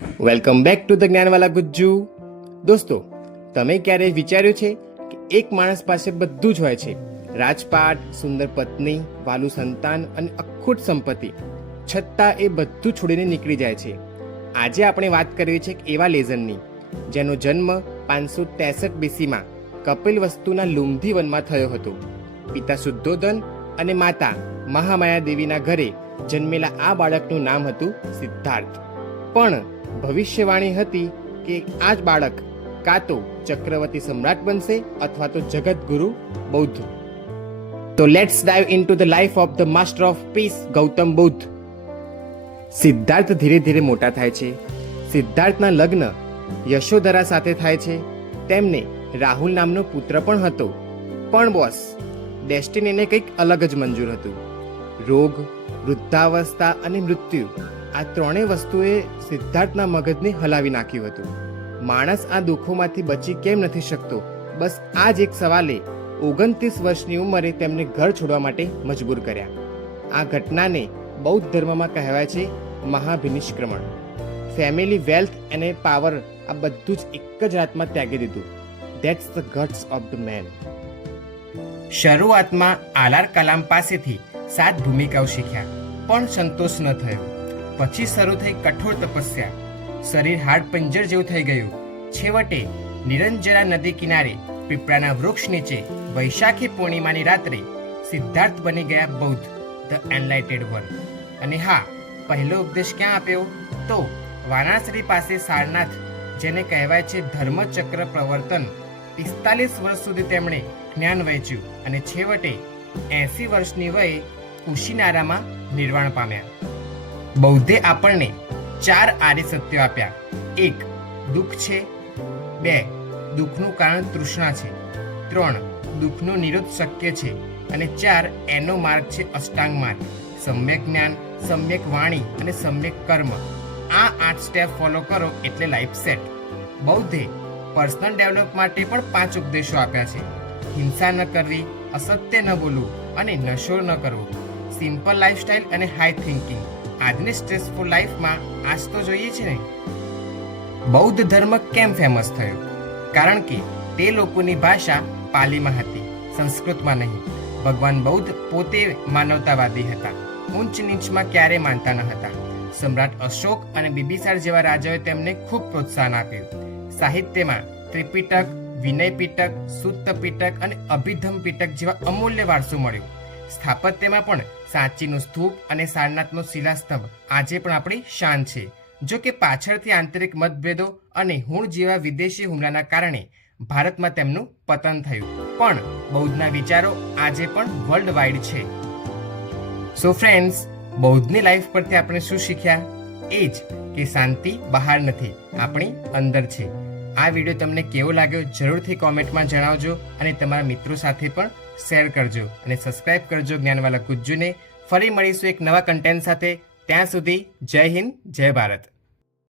Welcome back to the Gyanwala Gujju. દોસ્તો, તમે ક્યારેય વિચાર્યું છે કે એક માણસ પાસે બધું જ હોય છે? રાજપાટ, સુંદર પત્ની, વાલું સંતાન અને અખૂટ સંપત્તિ, છતાં એ બધું છોડીને નીકળી જાય છે. આજે આપણે વાત કરવી છે એક એવા લેઝન્ડની જેનો જન્મ 563 BC કપિલવસ્તુના લુંધી વનમાં થયો હતો. પિતા શુદ્ધોધન અને માતા મહામાયા દેવીના ઘરે જન્મેલા આ બાળકનું નામ હતું સિદ્ધાર્થ. પણ ભવિષ્યવાણી હતી કે આ જ બાળક કાં તો ચક્રવર્તી સમ્રાટ બનશે અથવા તો જગતગુરુ બૌદ્ધ. તો let's dive into the life of the master of piece Gautam Buddha. Siddharth ધીરે ધીરે મોટા થાય છે. સિદ્ધાર્થના લગ્ન યશોધરા સાથે થાય છે. તેમને રાહુલ નામનો પુત્ર પણ હતો. પણ બોસ, ડેસ્ટિનીને કંઈક અલગ જ મંજૂર હતું. રોગ, વૃદ્ધાવસ્થા અને મૃત્યુ, આ ત્રણેય વસ્તુએ સિદ્ધાર્થના મગજને હલાવી નાખ્યું હતું. માણસ આ દુઃખોમાંથી બચી કેમ નથી શકતો? બસ આ જ એક સવાલે 29 વર્ષની ઉંમરે તેમને ઘર છોડવા માટે મજબૂર કર્યા. આ ઘટનાને બૌદ્ધ ધર્મમાં કહેવાય છે મહાભિનિષ્ક્રમણ. ફેમિલી, વેલ્થ અને પાવર, આ બધું જ એક જ રાતમાં ત્યાગી દીધું. That's the guts of the man. શરૂઆતમાં આલાર કલામ પાસેથી 7 ભૂમિકાઓ શીખ્યા, પણ સંતોષ ન થયો. પછી શરૂ થઈ કઠોર તપસ્યા. શરીર હાડ પંજર જેવું થઈ ગયું. છેવટે નિરંજરા નદી કિનારે પીપળાના વૃક્ષ નીચે વૈશાખી પૂર્ણિમાની રાત્રે સિદ્ધાર્થ બની ગયા બૌદ્ધ, ધ એનલાઇટેડ વન. અને હા, પહેલો ઉપદેશ ક્યાં આપ્યો? તો વારાણસી પાસે સારનાથ, જેને કહેવાય છે ધર્મચક્ર પ્રવર્તન. 45 વર્ષ સુધી તેમણે જ્ઞાન વહેંચ્યું અને છેવટે 80 વર્ષની વયે કુશીનારામાં નિર્વાણ પામ્યા. બૌદ્ધે આપણને 4 આર્ય સત્યો આપ્યા. 1. દુઃખ છે. 2. દુઃખનું કારણ તૃષ્ણા છે. 3. દુઃખનો નિરોધ શક્ય છે. અને 4. એનો માર્ગ છે અષ્ટાંગ માર્ગ: સમ્યક જ્ઞાન, સમ્યક વાણી અને સમ્યક કર્મ. આ 8 સ્ટેપ ફોલો કરો એટલે લાઈફ સેટ. બૌદ્ધે પર્સનલ ડેવલપ માટે પણ 5 ઉપદેશો આપ્યા છે. હિંસા ન કરવી, અસત્ય ન બોલવું અને નશો ન કરવો, સિમ્પલ લાઈફસ્ટાઈલ અને હાઈ થિંકિંગ. આજની સ્ટ્રેસફુલ લાઈફમાં આજ તો જોઈએ છે ને. બૌદ્ધ ધર્મ કેમ ફેમસ થયો? કારણ કે તે લોકોની ભાષા પાલીમાં હતી, સંસ્કૃતમાં નહીં. ભગવાન બૌદ્ધ પોતે માનવતાવાદી હતા. ઊંચ નીચમાં ક્યારે માનતા ન હતા. સમ્રાટ અશોક અને બિંબિસાર જેવા રાજાઓએ તેમને ખૂબ પ્રોત્સાહન આપ્યું. સાહિત્યમાં ત્રિપિટક, વિનય પિટક, સુત્ત પિટક અને અભિધમ પિટક જેવા અમૂલ્ય વારસો મળ્યો. સ્થાપત્યમાં પણ સાંચીનું સ્તૂપ અને સારનાથનો શિલાસ્તંભ આજે પણ આપણી શાન છે. જો કે પાછળથી આંતરિક મતભેદો અને હુણ જેવા વિદેશી હુમલાના કારણે ભારતમાં તેમનું પતન થયું. પણ બૌદ્ધના વિચારો આજે પણ વર્લ્ડ વાઇડ છે. સો ફ્રેન્ડ્સ, બૌદ્ધની લાઈફ પરથી આપણે શું શીખ્યા? એ જ કે શાંતિ બહાર નથી, આપણી અંદર છે. આ વિડીયો તમને કેવો લાગ્યો જરૂરથી કોમેન્ટમાં જણાવજો અને તમારા મિત્રો સાથે પણ શેર કરજો અને સબસ્ક્રાઇબ કરજો જ્ઞાનવાલા ગુજ્જુને. ફરી મળીશું એક નવા કન્ટેન્ટ સાથે. ત્યાં સુધી જય હિન્દ, જય ભારત.